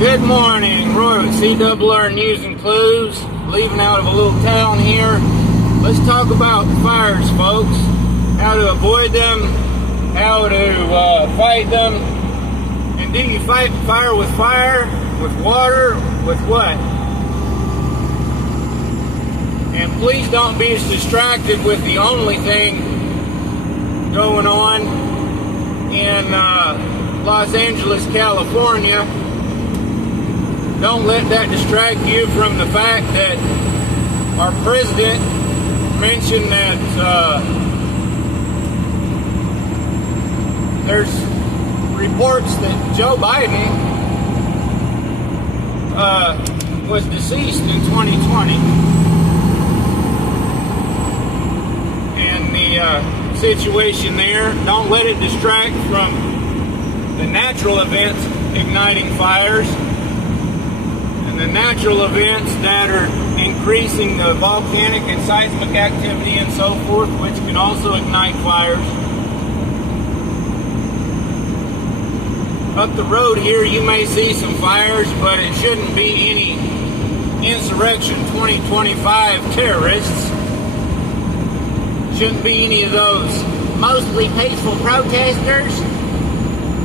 Good morning, Roy with CRR News and Clues, leaving out of a little town here. Let's talk about fires, folks. How to avoid them, how to fight them. And do you fight fire, with water, with what? And please don't be as distracted with the only thing going on in Los Angeles, California. Don't let that distract you from the fact that our president mentioned that there's reports that Joe Biden was deceased in 2020. And the situation there, don't let it distract from the natural events igniting fires. The natural events that are increasing the volcanic and seismic activity and so forth, which can also ignite fires. Up the road here you may see some fires, but it shouldn't be any insurrection 2025 terrorists. Shouldn't be any of those mostly peaceful protesters.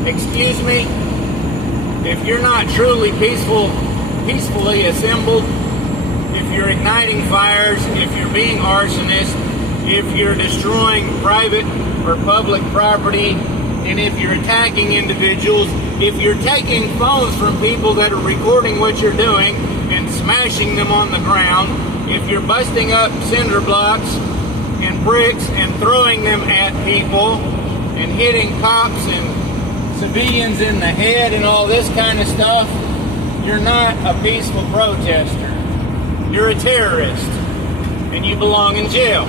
Excuse me? If you're not truly peacefully assembled, if you're igniting fires, if you're being arsonists, if you're destroying private or public property, and if you're attacking individuals, if you're taking phones from people that are recording what you're doing and smashing them on the ground, if you're busting up cinder blocks and bricks and throwing them at people and hitting cops and civilians in the head and all this kind of stuff, you're not a peaceful protester. You're a terrorist, and you belong in jail.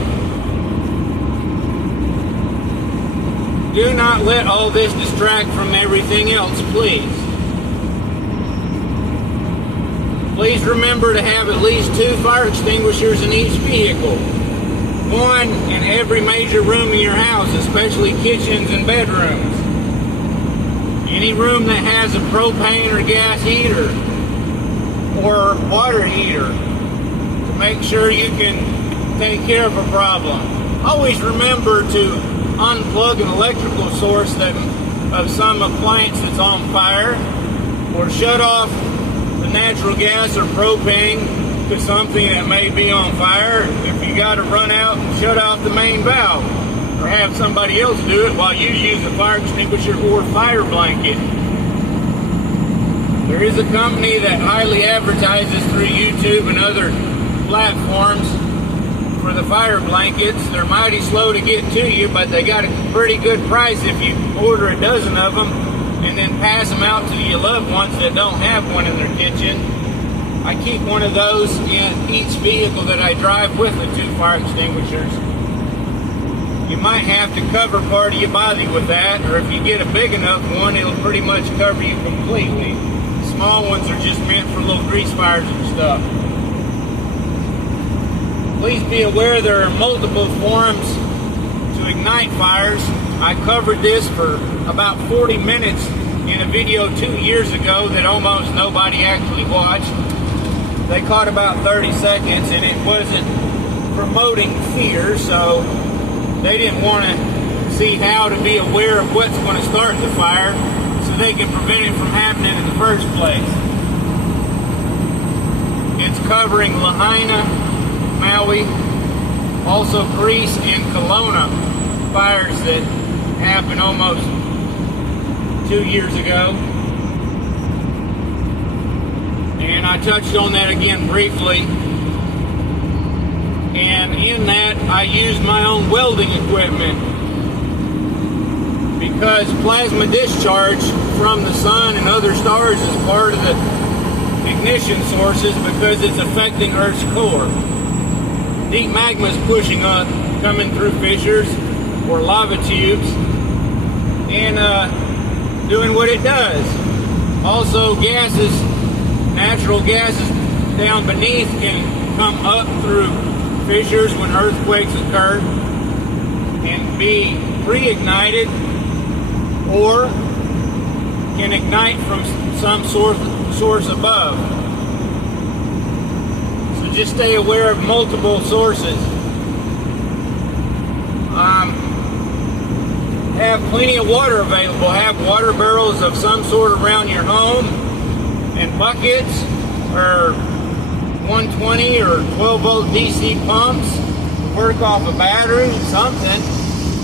Do not let all this distract from everything else, please. Please remember to have at least 2 fire extinguishers in each vehicle. 1 in every major room in your house, especially kitchens and bedrooms. Any room that has a propane or gas heater or water heater to make sure you can take care of a problem. Always remember to unplug an electrical source of some appliance that's on fire, or shut off the natural gas or propane to something that may be on fire. If you got to run out and shut off the main valve, or have somebody else do it while you use a fire extinguisher or fire blanket. There is a company that highly advertises through YouTube and other platforms for the fire blankets. They're mighty slow to get to you, but they got a pretty good price if you order a dozen of them and then pass them out to your loved ones that don't have one in their kitchen. I keep one of those in each vehicle that I drive with the 2 fire extinguishers. You might have to cover part of your body with that, or if you get a big enough one, it'll pretty much cover you completely. Small ones are just meant for little grease fires and stuff. Please be aware there are multiple forms to ignite fires. I covered this for about 40 minutes in a video 2 years ago that almost nobody actually watched. They caught about 30 seconds, and it wasn't promoting fear, so they didn't want to see how to be aware of what's going to start the fire so they can prevent it from happening in the first place. It's covering Lahaina, Maui, also Greece and Kelowna fires that happened almost 2 years ago. And I touched on that again briefly. And in that, I used my own welding equipment because plasma discharge from the sun and other stars is part of the ignition sources because it's affecting Earth's core. Deep magma is pushing up, coming through fissures or lava tubes, and doing what it does. Also, gases, natural gases down beneath can come up through fissures when earthquakes occur and be pre-ignited, or can ignite from some source above. So just stay aware of multiple sources. Have plenty of water available. Have water barrels of some sort around your home, and buckets, or 120 or 12 volt DC pumps. Work off a battery, something,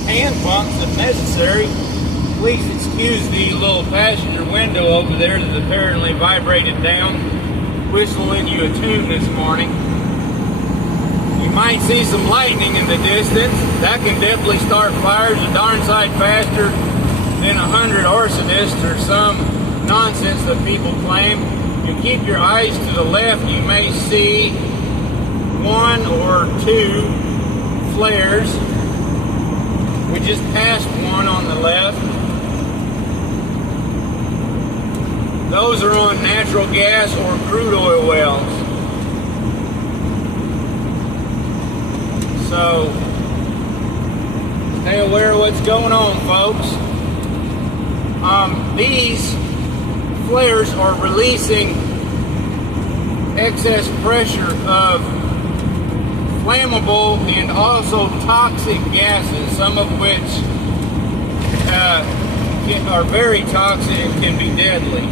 hand pumps if necessary. Please excuse the little passenger window over there that apparently vibrated down, whistling you a tune this morning. You might see some lightning in the distance. That can definitely start fires a darn sight faster than 100 arsonists or some nonsense that people claim. You keep your eyes to the left, you may see one or two flares. We just passed one on the left. Those are on natural gas or crude oil wells. So, stay aware of what's going on, folks. These flares are releasing excess pressure of flammable and also toxic gases, some of which are very toxic and can be deadly.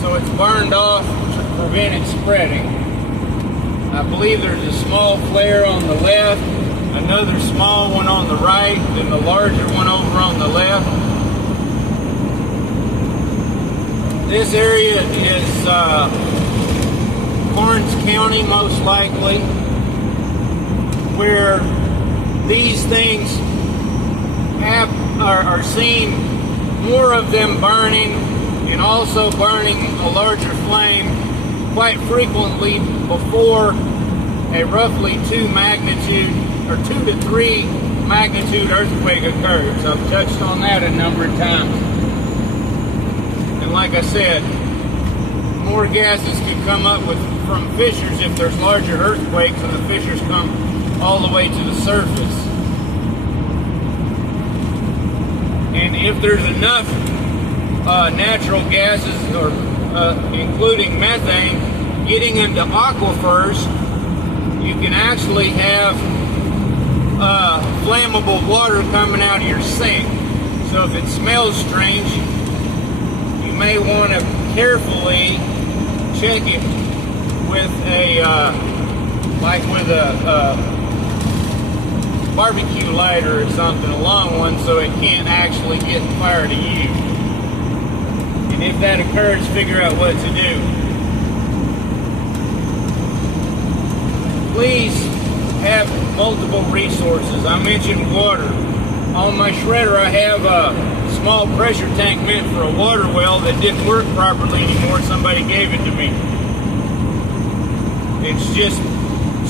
So it's burned off to prevent it spreading. I believe there's a small flare on the left, another small one on the right, then the larger one over on the left. This area is Karlyn County, most likely, where these things are seen, more of them burning, and also burning a larger flame quite frequently before a roughly 2 magnitude or 2 to 3 magnitude earthquake occurs. I've touched on that a number of times. And like I said, more gases can come up from fissures if there's larger earthquakes and the fissures come all the way to the surface. And if there's enough natural gases, or including methane, getting into aquifers, you can actually have flammable water coming out of your sink. So if it smells strange, you may want to carefully check it with a barbecue lighter or something, a long one, so it can't actually get fire to you. And if that occurs, figure out what to do. Please have multiple resources. I mentioned water. On my shredder, I have a small pressure tank meant for a water well that didn't work properly anymore. Somebody gave it to me. It's just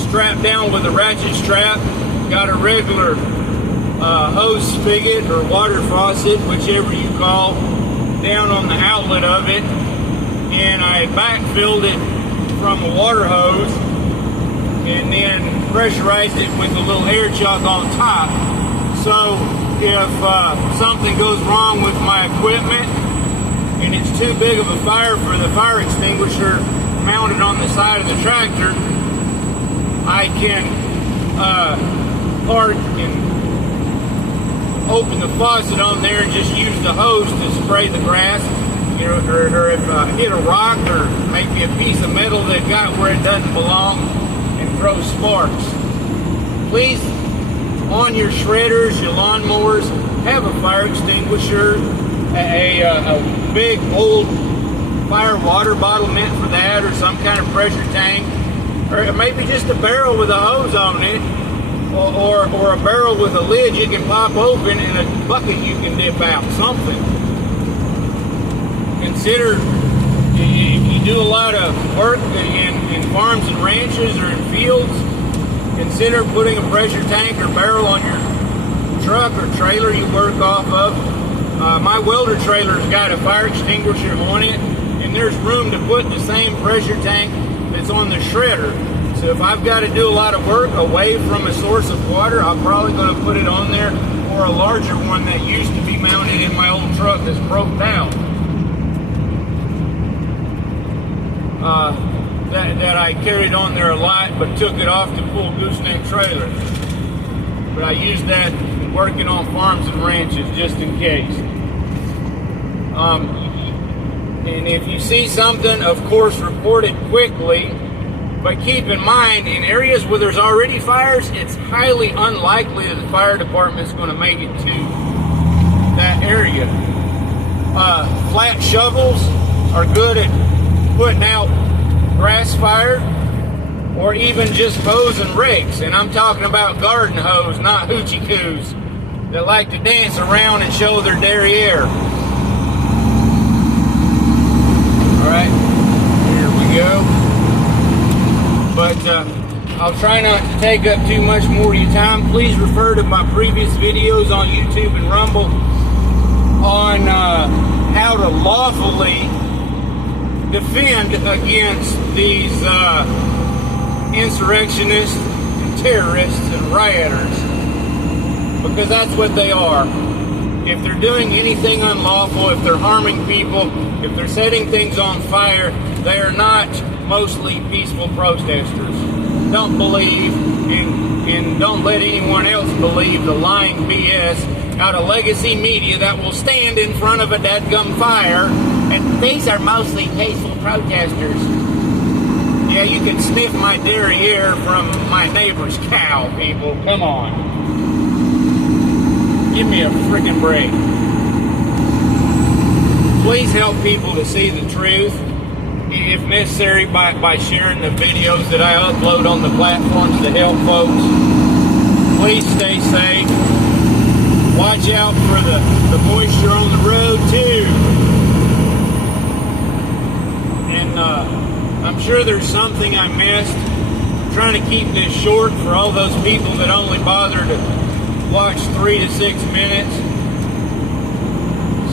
strapped down with a ratchet strap. Got a regular hose spigot or water faucet, whichever you call, down on the outlet of it, and I backfilled it from a water hose and then pressurized it with a little air chuck on top. So if something goes wrong with my equipment and it's too big of a fire for the fire extinguisher mounted on the side of the tractor, I can park and open the faucet on there and just use the hose to spray the grass, or if I hit a rock or maybe a piece of metal that got where it doesn't belong and throw sparks. Please, on your shredders, your lawnmowers, have a fire extinguisher, a big old fire water bottle meant for that, or some kind of pressure tank, or maybe just a barrel with a hose on it, or a barrel with a lid you can pop open and a bucket you can dip out, something. Consider, if you do a lot of work in farms and ranches or in fields, consider putting a pressure tank or barrel on your truck or trailer you work off of. My welder trailer's got a fire extinguisher on it, and there's room to put the same pressure tank that's on the shredder. So if I've got to do a lot of work away from a source of water, I'm probably going to put it on there, or a larger one that used to be mounted in my old truck that's broke down. that I carried on there a lot, but took it off to pull gooseneck trailers. But I used that working on farms and ranches just in case. And if you see something, of course, report it quickly. But keep in mind, in areas where there's already fires, it's highly unlikely that the fire department is going to make it to that area. Flat shovels are good at putting out grass fire, or even just hose and rakes. And I'm talking about garden hose, not hoochie coos that like to dance around and show their derriere. Alright, here we go. But I'll try not to take up too much more of your time. Please refer to my previous videos on YouTube and Rumble on how to lawfully defend against these insurrectionists, and terrorists, and rioters, because that's what they are. If they're doing anything unlawful, if they're harming people, if they're setting things on fire, they are not mostly peaceful protesters. Don't believe and don't let anyone else believe the lying BS out of legacy media that will stand in front of a dadgum fire. And these are mostly peaceful protesters. Yeah, you can sniff my derriere from my neighbor's cow, people. Come on. Give me a freaking break. Please help people to see the truth, if necessary, by sharing the videos that I upload on the platforms to help folks. Please stay safe. Watch out for the moisture on the road, too. And I'm sure there's something I missed. I'm trying to keep this short for all those people that only bother to watch 3 to 6 minutes.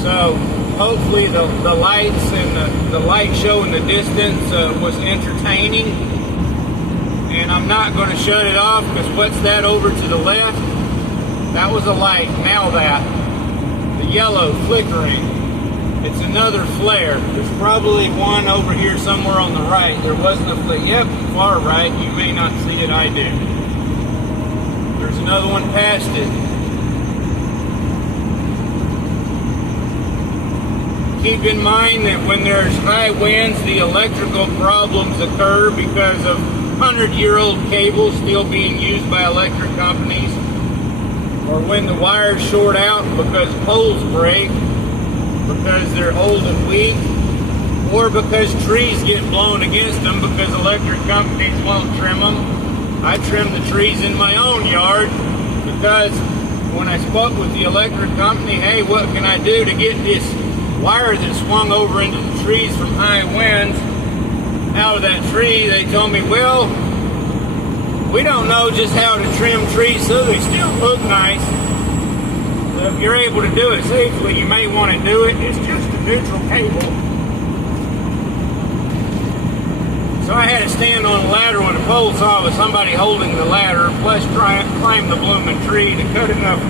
So hopefully the lights and the light show in the distance was entertaining. And I'm not going to shut it off, because what's that over to the left? That was a light. Now that. The yellow flickering. It's another flare. There's probably one over here somewhere on the right. There wasn't a flare. Yep, far right. You may not see it. I do. There's another one past it. Keep in mind that when there's high winds, the electrical problems occur because of 100-year-old cables still being used by electric companies, or when the wires short out because poles break, because they're old and weak, or because trees get blown against them because electric companies won't trim them. I trim the trees in my own yard, because when I spoke with the electric company, hey, what can I do to get this wire that swung over into the trees from high winds out of that tree, they told me, well, we don't know just how to trim trees so they still look nice. So if you're able to do it safely, you may want to do it. It's just a neutral cable. So I had to stand on a ladder with a pole saw with somebody holding the ladder, plus try and climb the blooming tree to cut enough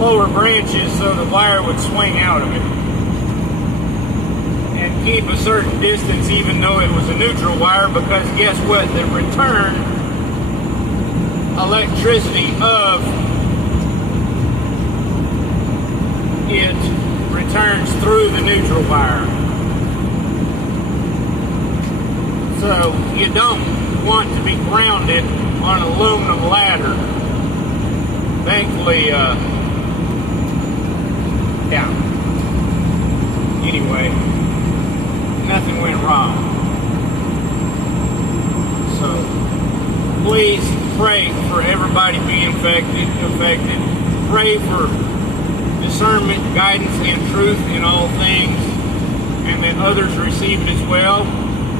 lower branches so the wire would swing out of it. And keep a certain distance even though it was a neutral wire, because guess what? The return electricity of it returns through the neutral wire. So you don't want to be grounded on an aluminum ladder. Thankfully, yeah. Anyway, nothing went wrong. So please pray for everybody being affected. Pray for discernment, guidance, and truth in all things, and that others receive it as well.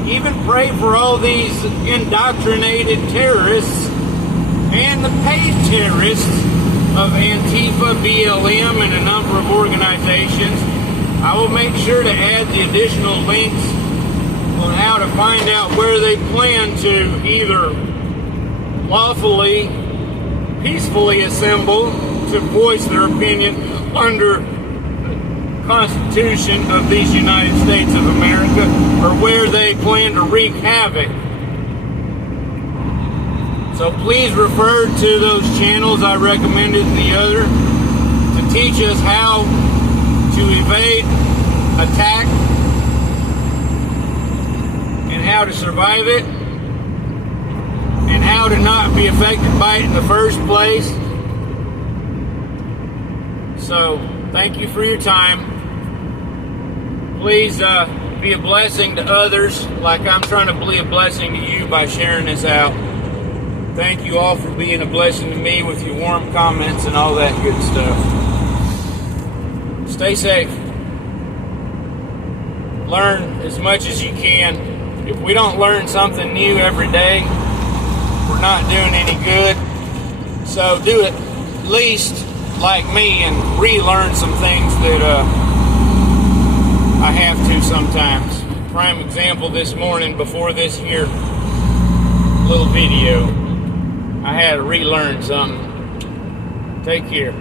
Even pray for all these indoctrinated terrorists and the paid terrorists of Antifa, BLM, and a number of organizations. I will make sure to add the additional links on how to find out where they plan to either lawfully, peacefully assemble to voice their opinion under Constitution of these United States of America, or where they plan to wreak havoc. So please refer to those channels I recommended the other to teach us how to evade attack and how to survive it and how to not be affected by it in the first place. So thank you for your time. Please be a blessing to others like I'm trying to be a blessing to you by sharing this out. Thank you all for being a blessing to me with your warm comments and all that good stuff. Stay safe. Learn as much as you can. If we don't learn something new every day, we're not doing any good. So do it at least like me and relearn some things that I have to sometimes. Prime example this morning before this here little video, I had to relearn something. Take care.